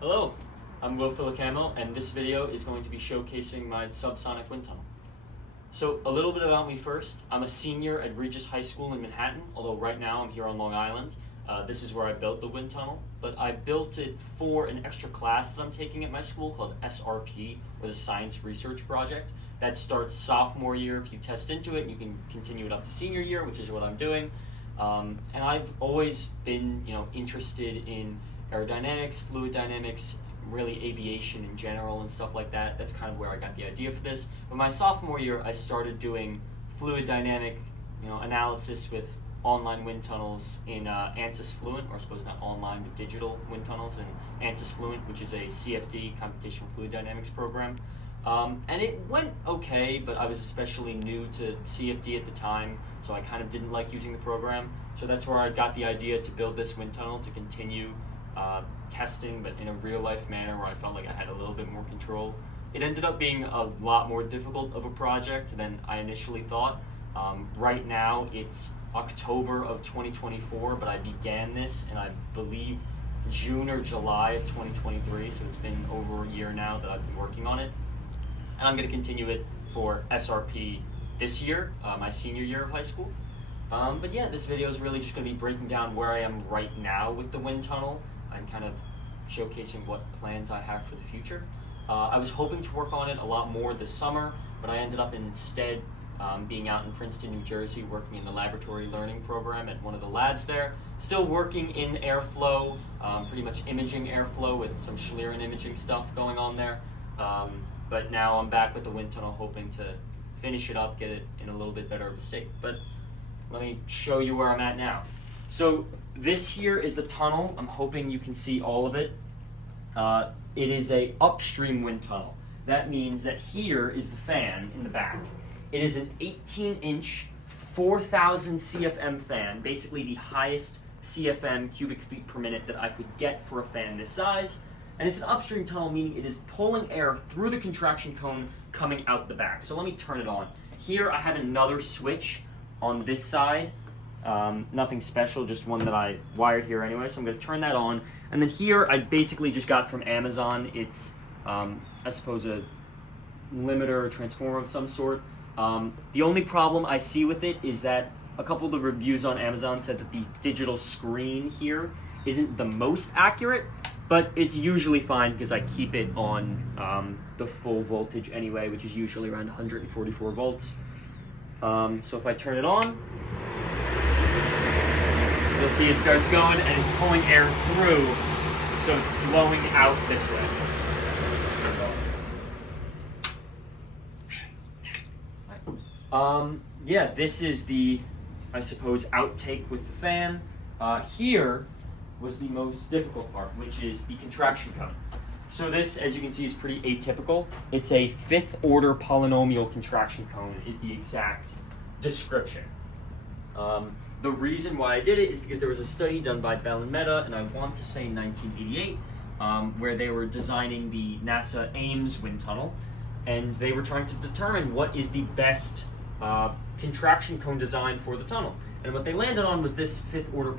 Hello, I'm Will Filocamo, and this video is going to be showcasing my subsonic wind tunnel. So a little bit about me first. I'm a senior at Regis High School in Manhattan, although right now I'm here on Long Island. This is where I built the wind tunnel, but I built it for an extra class that I'm taking at my school called SRP, or the Science Research Project. That starts sophomore year. If you test into it, you can continue it up to senior year, which is what I'm doing. And I've always been, interested in aerodynamics, fluid dynamics, really aviation in general and stuff like that. That's kind of where I got the idea for this. But my sophomore year, I started doing fluid dynamic, analysis with online wind tunnels in ANSYS Fluent, or I suppose not online, but digital wind tunnels in ANSYS Fluent, which is a CFD, computational fluid dynamics program. And it went okay, but I was especially new to CFD at the time, so I kind of didn't like using the program. So that's where I got the idea to build this wind tunnel to continue testing, but in a real-life manner where I felt like I had a little bit more control. It ended up being a lot more difficult of a project than I initially thought. Right now, it's October of 2024, but I began this in, I believe, June or July of 2023, so it's been over a year now that I've been working on it. And I'm going to continue it for SRP this year, my senior year of high school. But yeah, this video is really just going to be breaking down where I am right now with the wind tunnel and kind of showcasing what plans I have for the future. I was hoping to work on it a lot more this summer, but I ended up instead being out in Princeton, New Jersey, working in the laboratory learning program at one of the labs there. Still working in airflow, pretty much imaging airflow with some Schlieren imaging stuff going on there. But now I'm back with the wind tunnel, hoping to finish it up, get it in a little bit better of a state. But let me show you where I'm at now. So this here is the tunnel. I'm hoping you can see all of it. It is a upstream wind tunnel. That means that here is the fan in the back. It is an 18-inch, 4,000 CFM fan, basically the highest CFM, cubic feet per minute, that I could get for a fan this size. And it's an upstream tunnel, meaning it is pulling air through the contraction cone coming out the back. So let me turn it on. Here I have another switch on this side. Nothing special, just one that I wired here anyway, so I'm going to turn that on. And then here I basically just got from Amazon. It's, I suppose, a limiter or transformer of some sort. The only problem I see with it is that a couple of the reviews on Amazon said that the digital screen here isn't the most accurate, but it's usually fine because I keep it on the full voltage anyway, which is usually around 144 volts. So if I turn it on, you'll see it starts going and it's pulling air through, so it's blowing out this way. Yeah, this is the, I suppose, outtake with the fan. Here was the most difficult part, which is the contraction cone. So this, as you can see, is pretty atypical. It's a fifth order polynomial contraction cone is the exact description. The reason why I did it is because there was a study done by Bell and Mehta, and I want to say in 1988, where they were designing the NASA Ames wind tunnel, and they were trying to determine what is the best contraction cone design for the tunnel. And what they landed on was this fifth order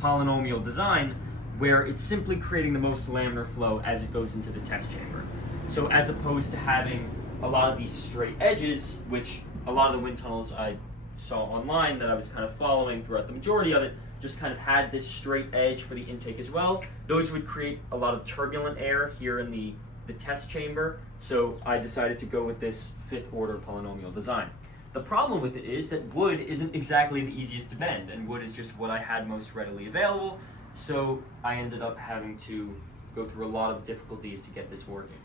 polynomial design, where it's simply creating the most laminar flow as it goes into the test chamber. So as opposed to having a lot of these straight edges, which a lot of the wind tunnels I saw online that I was kind of following throughout the majority of it, just kind of had this straight edge for the intake as well. Those would create a lot of turbulent air here in the test chamber, so I decided to go with this fifth order polynomial design. The problem with it is that wood isn't exactly the easiest to bend, and wood is just what I had most readily available, so I ended up having to go through a lot of difficulties to get this working.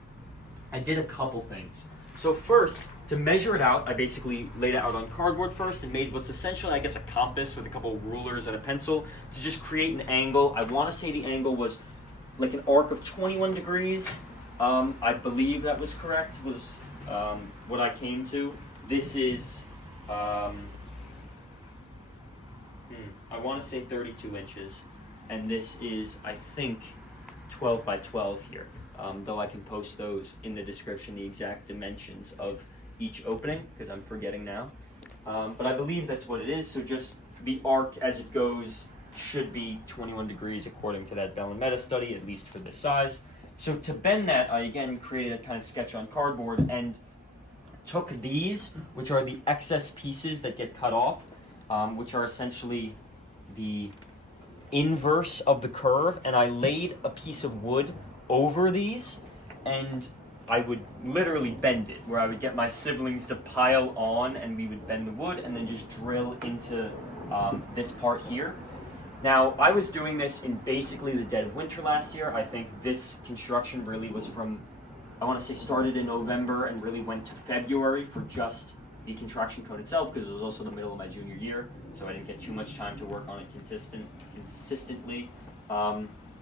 I did a couple things. So first, to measure it out, I basically laid it out on cardboard first and made what's essentially, I guess, a compass with a couple of rulers and a pencil to just create an angle. I want to say the angle was like an arc of 21 degrees. I believe that was correct, was what I came to. This is, I want to say 32 inches, and this is, I think, 12 by 12 here, though I can post those in the description, the exact dimensions of each opening, because I'm forgetting now. But I believe that's what it is, so just the arc as it goes should be 21 degrees according to that Bell and Meta study, at least for this size. So to bend that, I again created a kind of sketch on cardboard and took these, which are the excess pieces that get cut off, which are essentially the inverse of the curve, and I laid a piece of wood over these, and I would literally bend it, where I would get my siblings to pile on, and we would bend the wood and then just drill into this part here. Now, I was doing this in basically the dead of winter last year. I think this construction really was from, I want to say, started in November and really went to February for just the contraction cone itself, because it was also the middle of my junior year, so I didn't get too much time to work on it consistently.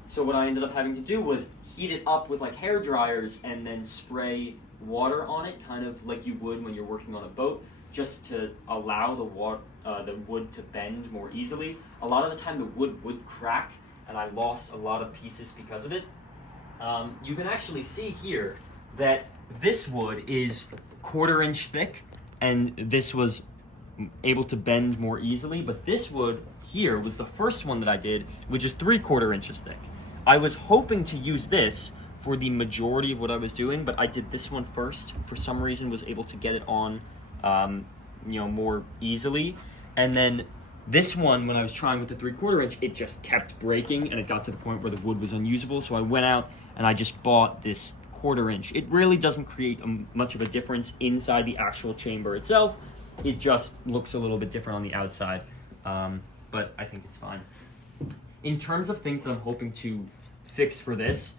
So what I ended up having to do was heat it up with like hair dryers and then spray water on it, kind of like you would when you're working on a boat, just to allow the wood to bend more easily. A lot of the time the wood would crack, and I lost a lot of pieces because of it. You can actually see here that this wood is 1/4 inch thick, and this was able to bend more easily, but this wood here was the first one that I did, which is 3/4 inches thick. I was hoping to use this for the majority of what I was doing, but I did this one first. For some reason, was able to get it on, more easily. And then this one, when I was trying with the 3/4 inch, it just kept breaking, and it got to the point where the wood was unusable. So I went out and I just bought this 1/4 inch. It really doesn't create much of a difference inside the actual chamber itself. It just looks a little bit different on the outside, but I think it's fine. In terms of things that I'm hoping to fix for this,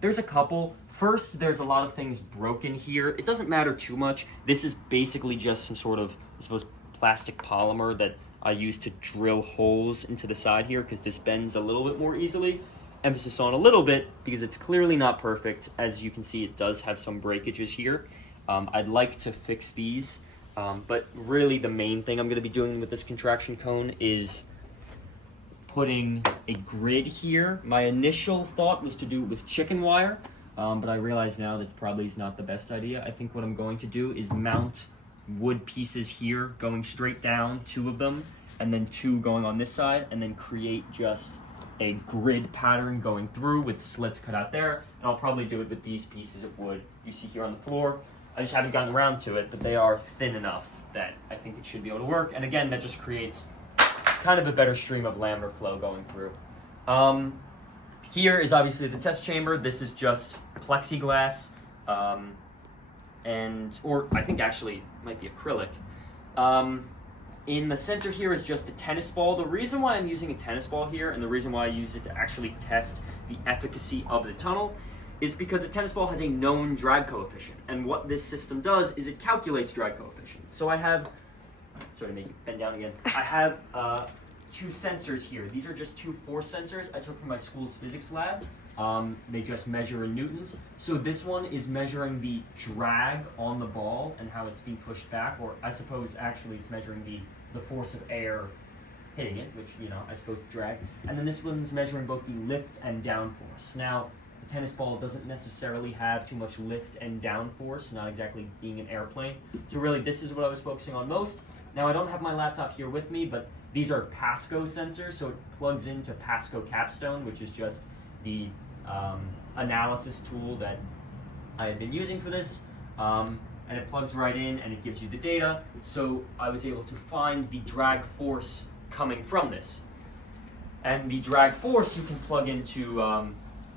there's a couple. First, there's a lot of things broken here. It doesn't matter too much. This is basically just some sort of, I suppose, plastic polymer that I use to drill holes into the side here, because this bends a little bit more easily. Emphasis on a little bit, because it's clearly not perfect. As you can see, it does have some breakages here. I'd like to fix these, but really the main thing I'm going to be doing with this contraction cone is putting a grid here. My initial thought was to do it with chicken wire, but I realize now that probably is not the best idea. I think what I'm going to do is mount wood pieces here, going straight down, 2 of them, and then 2 going on this side, and then create just a grid pattern going through with slits cut out there. And I'll probably do it with these pieces of wood you see here on the floor. I just haven't gotten around to it, but they are thin enough that I think it should be able to work. And again, that just creates kind of a better stream of laminar flow going through. Here is obviously the test chamber. This is just plexiglass, or I think actually it might be acrylic. In the center here is just a tennis ball. The reason why I'm using a tennis ball here, and the reason why I use it to actually test the efficacy of the tunnel, is because a tennis ball has a known drag coefficient. And what this system does is it calculates drag coefficient. So I have, sorry to make you bend down again, I have 2 sensors here. These are just 2 force sensors I took from my school's physics lab. They just measure in newtons. So this one is measuring the drag on the ball and how it's being pushed back, or I suppose actually it's measuring the force of air hitting it, which, I suppose the drag. And then this one's measuring both the lift and down force. Now, the tennis ball doesn't necessarily have too much lift and down force, not exactly being an airplane. So really, this is what I was focusing on most. Now, I don't have my laptop here with me, but these are Pasco sensors, so it plugs into Pasco Capstone, which is just the analysis tool that I have been using for this, and it plugs right in and it gives you the data. So I was able to find the drag force coming from this, and the drag force you can plug into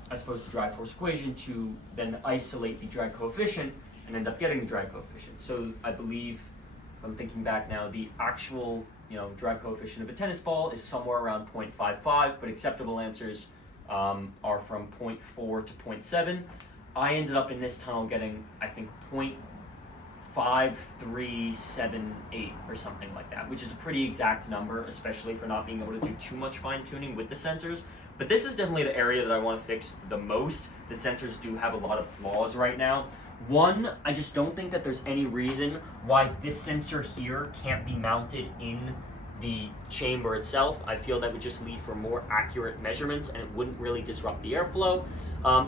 I suppose the drag force equation to then isolate the drag coefficient and end up getting the drag coefficient. So I believe, if I'm thinking back now, the actual drag coefficient of a tennis ball is somewhere around 0.55, but acceptable answers are from 0.4 to 0.7. I ended up in this tunnel getting, I think, 0.5378 or something like that, which is a pretty exact number, especially for not being able to do too much fine-tuning with the sensors. But this is definitely the area that I want to fix the most. The sensors do have a lot of flaws right now. One, I just don't think that there's any reason why this sensor here can't be mounted in the chamber itself. I feel that would just lead for more accurate measurements, and it wouldn't really disrupt the airflow.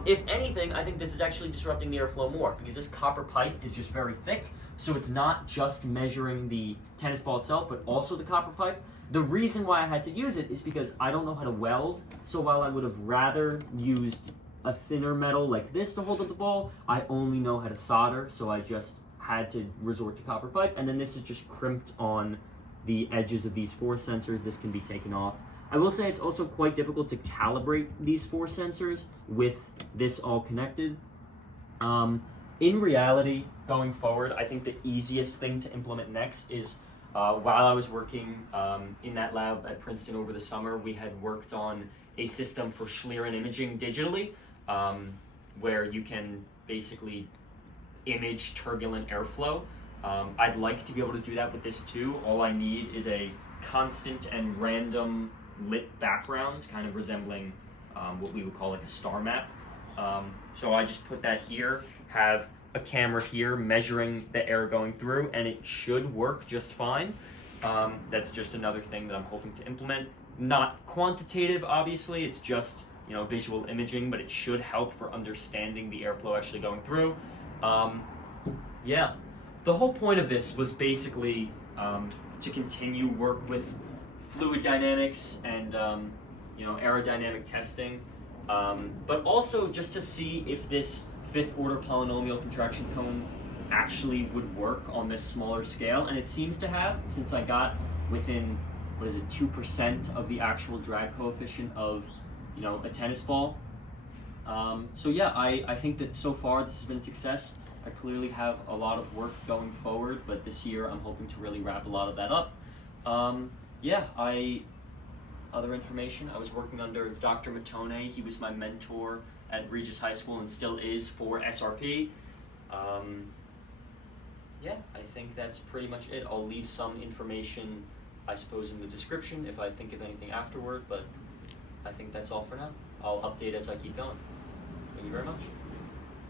If anything, I think this is actually disrupting the airflow more, because this copper pipe is just very thick, so it's not just measuring the tennis ball itself, but also the copper pipe. The reason why I had to use it is because I don't know how to weld, so while I would have rather used a thinner metal like this to hold up the ball, I only know how to solder, so I just had to resort to copper pipe, and then this is just crimped on the edges of these force sensors. This can be taken off. I will say it's also quite difficult to calibrate these force sensors with this all connected. In reality, going forward, I think the easiest thing to implement next is while I was working in that lab at Princeton over the summer, we had worked on a system for Schlieren imaging digitally, where you can basically image turbulent airflow. I'd like to be able to do that with this too. All I need is a constant and random lit background, kind of resembling what we would call like a star map. So I just put that here, have a camera here measuring the air going through, and it should work just fine. That's just another thing that I'm hoping to implement. Not quantitative, obviously, it's just, you know, visual imaging, but it should help for understanding the airflow actually going through. Yeah, the whole point of this was basically to continue work with fluid dynamics and you know, aerodynamic testing, but also just to see if this fifth order polynomial contraction cone actually would work on this smaller scale, and it seems to have, since I got within, what is it, 2% of the actual drag coefficient of, you know, a tennis ball. So yeah, I think that so far this has been a success. I clearly have a lot of work going forward, but this year I'm hoping to really wrap a lot of that up. Yeah, other information, I was working under Dr. Matone. He was my mentor at Regis High School and still is for SRP. Yeah, I think that's pretty much it. I'll leave some information, I suppose, in the description if I think of anything afterward, but I think that's all for now. I'll update as I keep going. Thank you very much.